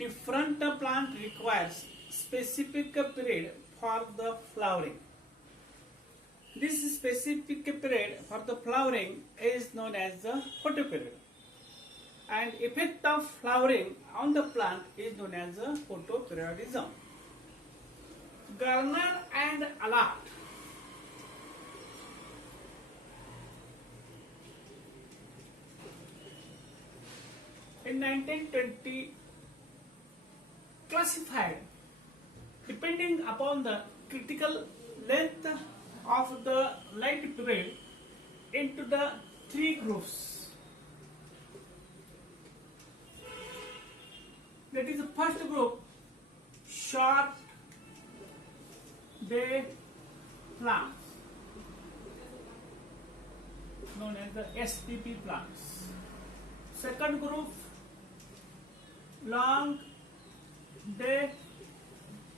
different plant requires specific period for the flowering. This specific period for the flowering is known as the photoperiod, and effect of flowering on the plant is known as the photoperiodism. Garner and Allard in 1920 classified, depending upon the critical length of the light period, into the three groups. That is the first group, short day plants, known as the SPP plants. Second group, long day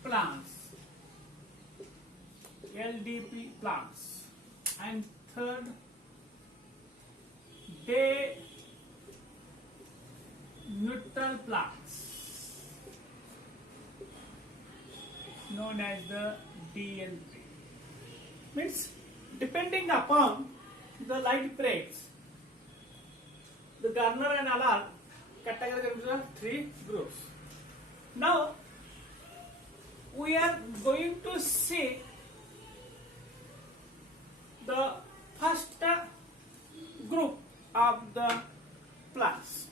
plants, LDP plants, and third, day neutral plants, known as the DNP. Means depending upon the light periods, the Garner and Allard categorized into three groups. Now we are going to see the first group of the plants.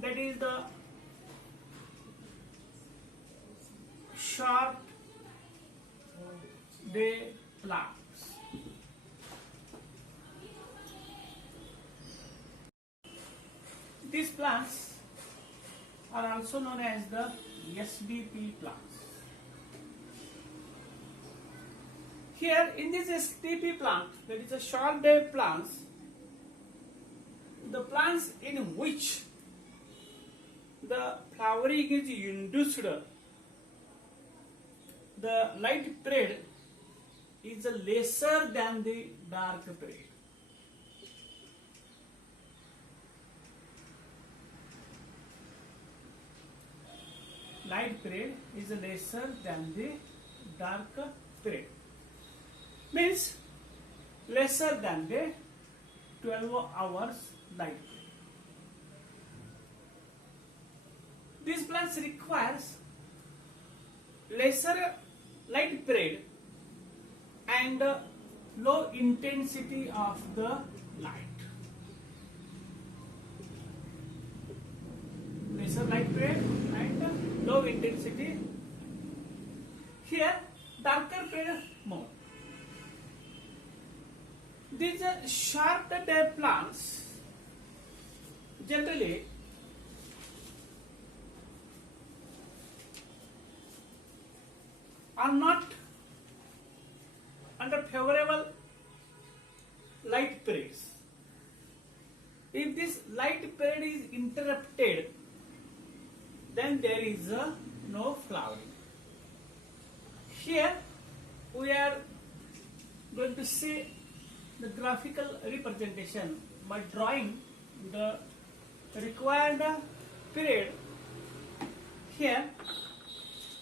That is the short day plants. These plants are also known as the SDP plants. Here in this SDP plant, that is a short day plants, the plants in which the flowering is induced, the light period is lesser than the dark period. Light period is lesser than the dark period. Means lesser than the 12 hours light period. These plants requires lesser light period and low intensity of the light. Lesser light period and low intensity. Here darker period more. These short day plants generally are not under favorable light periods. If this light period is interrupted, then there is no flowering. Here we are going to see the graphical representation by drawing the required period here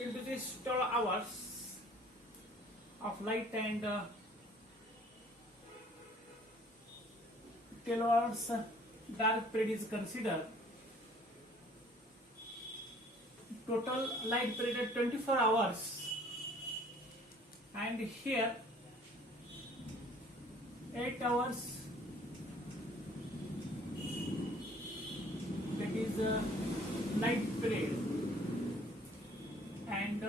into these 12 hours of light and 12 hours dark period is considered. Total light period at 24 hours, and here 8 hours, that is night period, and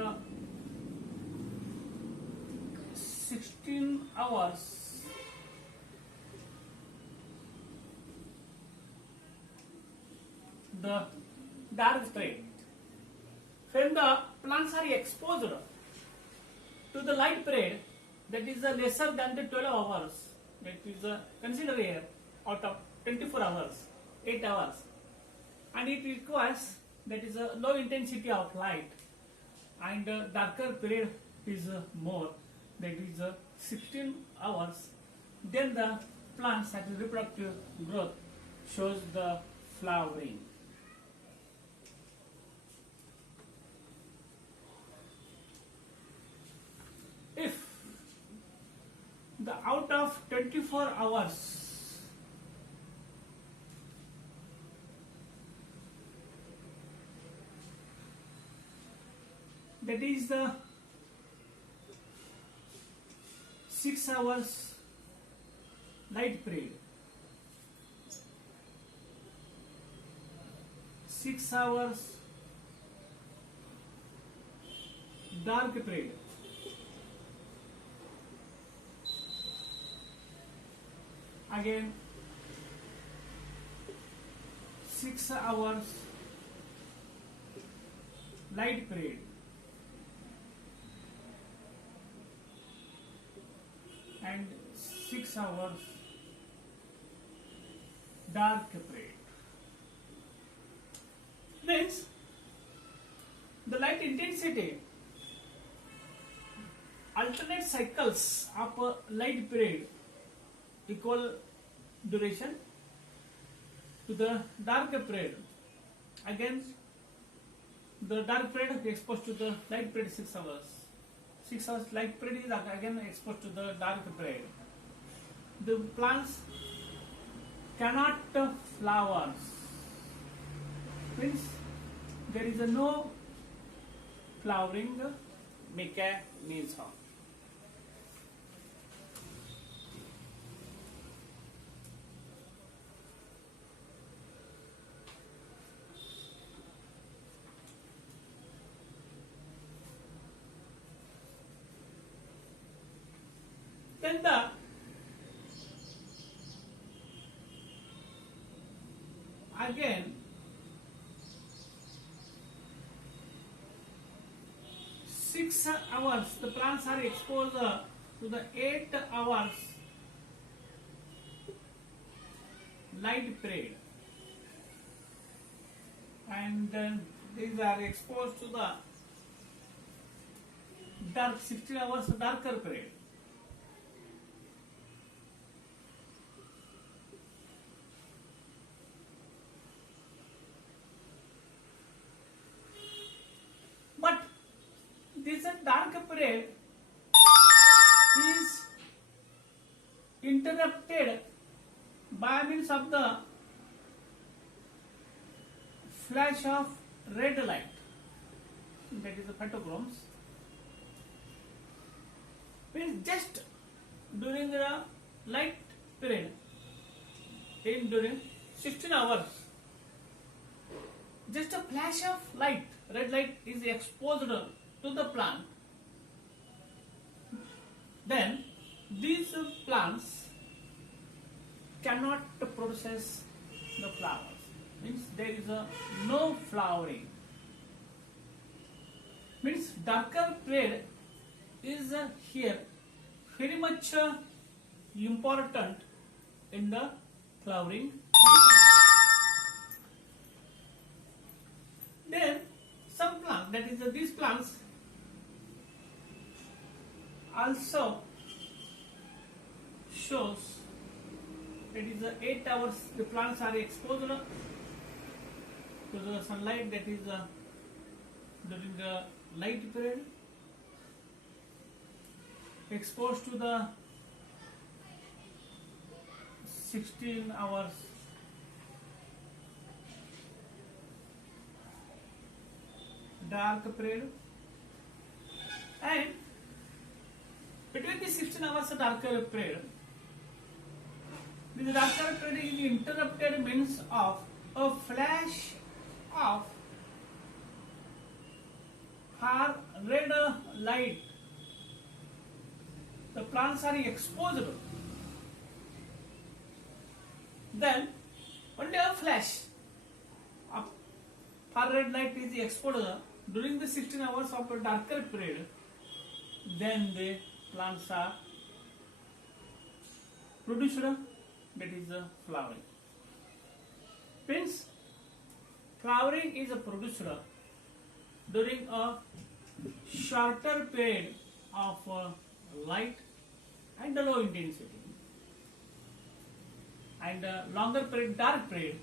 16 hours the dark period. When the plants are exposed to the light period, that is lesser than the 12 hours, that is considered here out of 24 hours, 8 hours, and it requires, that is a low intensity of light, and darker period is more, that is 16 hours, then the plants at reproductive growth shows the flowering. If the out of 24 hours that is the 6 hours light period, 6 hours dark period, again 6 hours light period, and 6 hours dark period. Means the light intensity alternate cycles of a light period equal duration to the dark period. Again, the dark period exposed to the light period 6 hours. 6 hours light period is again exposed to the dark period. The plants cannot flower. Means there is no flowering mechanism. Then the again 6 hours the plants are exposed to the 8 hours light period, and then these are exposed to the dark 16 hours darker period. But this dark period is interrupted by means of the flash of red light, that is the photochromes. Means just during the light period, during 16 hours, just a flash of light, red light is exposed to the plant. Then these plants cannot process the flowers. Means there is no flowering. Means darker period is here very much important in the flowering. Then some plants, that is these plants also shows that is 8 hours the plants are exposed to the sunlight, that is during the light period, exposed to the 16 hours dark period, and between the 16 hours darker period, the darker period is interrupted means of a flash of far red light. The plants are exposed. Then only a flash of far red light is exposed during the 16 hours of a darker period. Then the plants are produced, that is the flowering. Means flowering is produced during a shorter period of light and low intensity. and longer period, dark period,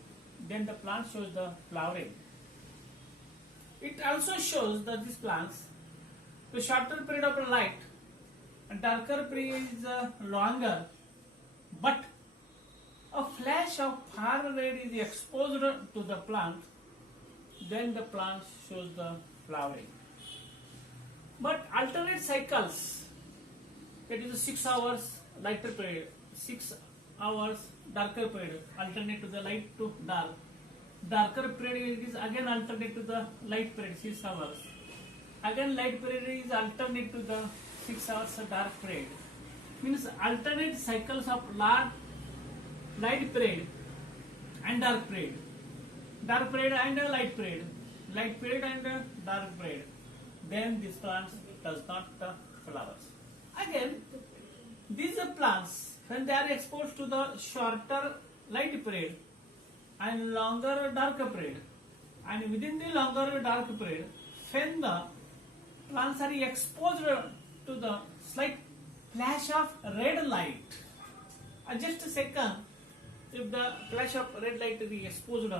then the plant shows the flowering. It also shows that these plants, the shorter period of light and darker period is longer, but a flash of far red is exposed to the plant, then the plant shows the flowering. But alternate cycles, that is 6 hours lighter period, 6 hours darker period, alternate to the light to dark. Darker period is again alternate to the light period, 6 hours. Again light period is alternate to the 6 hours dark period. Means alternate cycles of light period and dark period. Dark period and light period. Light period and dark period. Then this plant does not flowers. Again, these plants, when they are exposed to the shorter light period and longer dark period, and within the longer dark period, when the plants are exposed to the slight flash of red light, just a second, if the flash of red light is exposed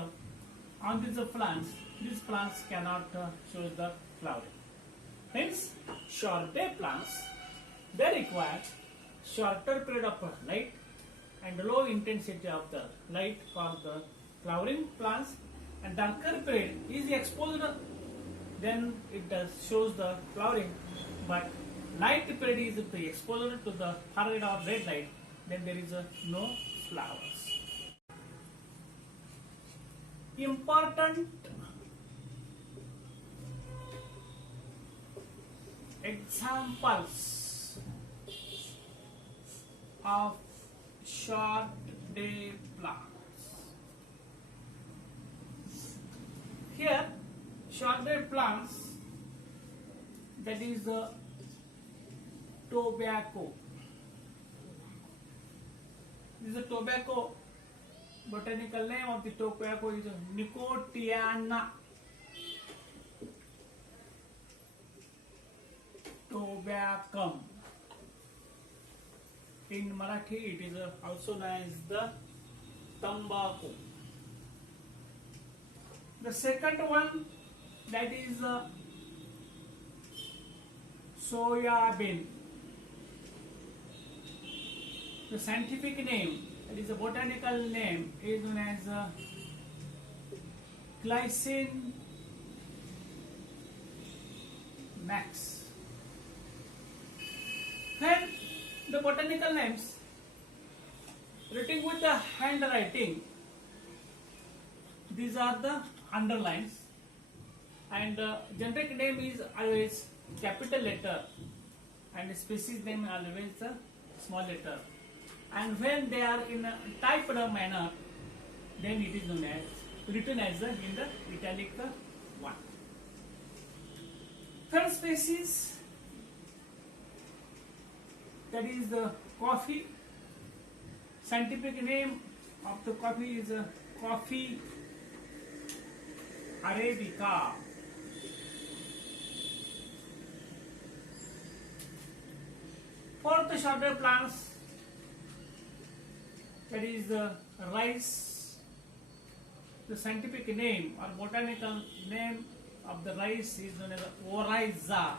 on these plants cannot show the flowering. Hence, short-day plants, they require shorter period of light and low intensity of the light for the flowering plants, and darker period is exposed, then it shows the flowering. But light period is exposed to the far red or red light, then there is no flowers. Important examples of short day plants. Here, short day plants, that is the tobacco. This is a tobacco. Botanical name of the tobacco is Nicotiana. Tobacco. In Marathi, it is also known as the tobacco. The second one, that is soya bean. The scientific name, that is a botanical name, is known as Glycine max. Then the botanical names, written with the handwriting, these are the underlines, and generic name is always capital letter and species name always the small letter. And when they are in a typed manner, then it is known as written as in the italic one. Third species, that is the coffee. Scientific name of the coffee is Coffea arabica. Fourth shorter plants, that is rice. The scientific name or botanical name of the rice is known as Oryza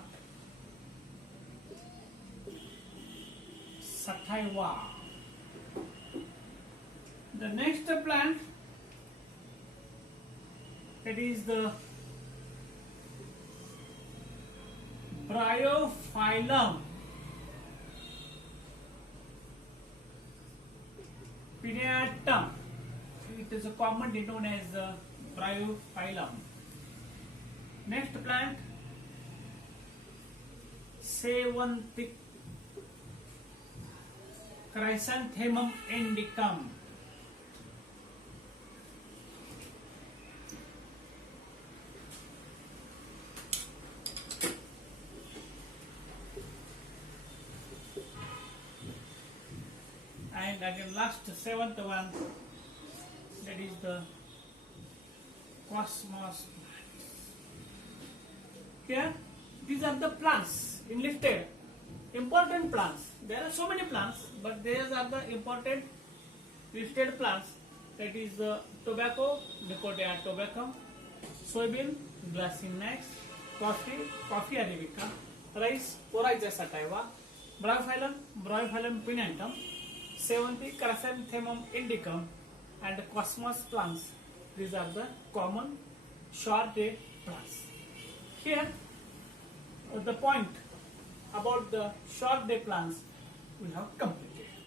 sativa. The next plant, that is the Bryophyllum pineatum. It is a commonly known as Bryophyllum. Next plant, Savanthi Chrysanthemum indicum. And again last seventh one, that is the cosmos plants. Here these are the plants enlisted, important plants. There are so many plants, but these are the important listed plants, that is tobacco, Nicotia tabacum, soybean, Glacinax, coffee arabica, rice, Oryza sativa, Bryophyllum pinnatum, Sevanthi, Chrysanthemum indicum, and Cosmos plants. These are the common short day plants. Here, the point about the short day plants we have completed.